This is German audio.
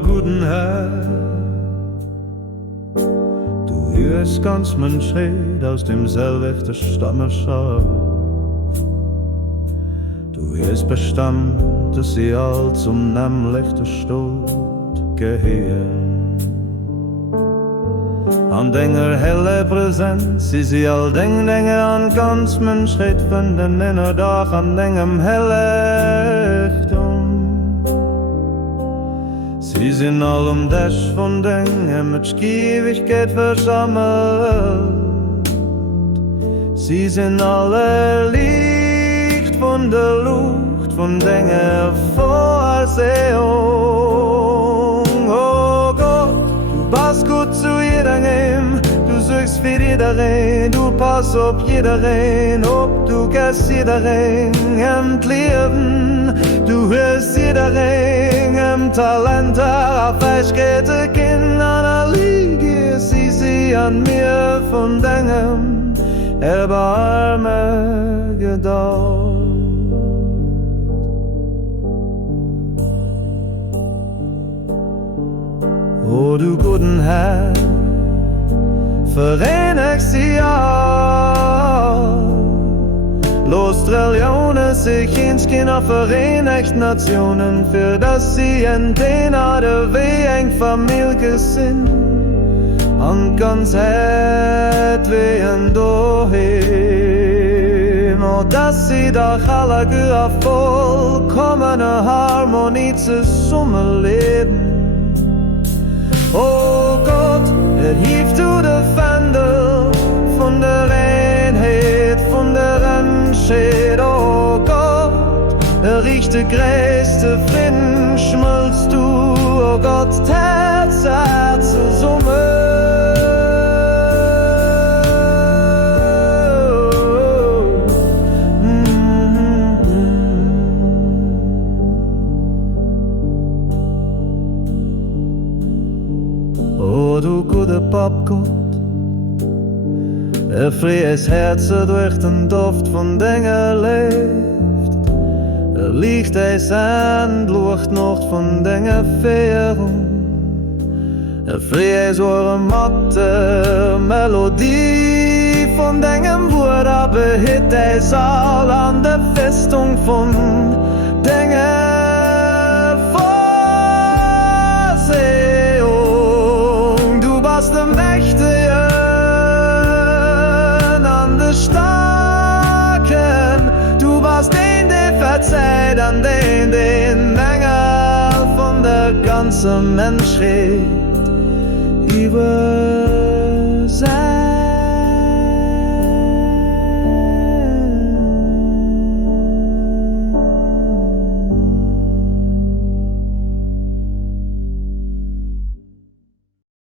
du guten Herr, du hörst ganz Menschheit aus dem selwichten Stammerschaf. Du hörst bestimmt, dass sie all zum nämlichen Stot gehören. An denger helle Präsenz ist sie all Dinge an ganz Menschheit finden in der Dach an dengem helle Lichtung. Sie sind all dich von Dinge mit Ewigkeit versammelt. Sie sind alle Licht von der Luft von Dinge Vorsehung. Oh Gott, du bist gut zu jedem, du suchst für jederin, du passt auf jederin, ob du gehst jederin im Leben, du hörst jederin im Talent, auf Fähigkeiten, Kinder, Liege, sie an mir von Dingen, erbarme Geduld. O du guten Herr, verenigst sie all. Los Religionen sich ins Kinder vereinigt Nationen, für das sie in den Ade wie eng Familie sind. Und ganz het wie ein Doheim, oh, dass sie doch alle auf vollkommene Harmonie zusammen leben. Oh Gott, hilf du der Wandel von der Einheit, von der Entscheid. Oh Gott, der richte größte Frieden schmilzt du. Oh Gott, Herz zusammen. Oh, du gute Pappgott, der freies Herz durch den Duft von Dingen lebt. Licht es an, Lucht noch von Dingen Fähren. Freies eure matte Melodie von Dingen Wort, aber hit es all an der Festung von Dingen. Der Mächtigen an der Starken, du warst den, der verzeiht an den Mängel von der ganzen Menschheit übersät.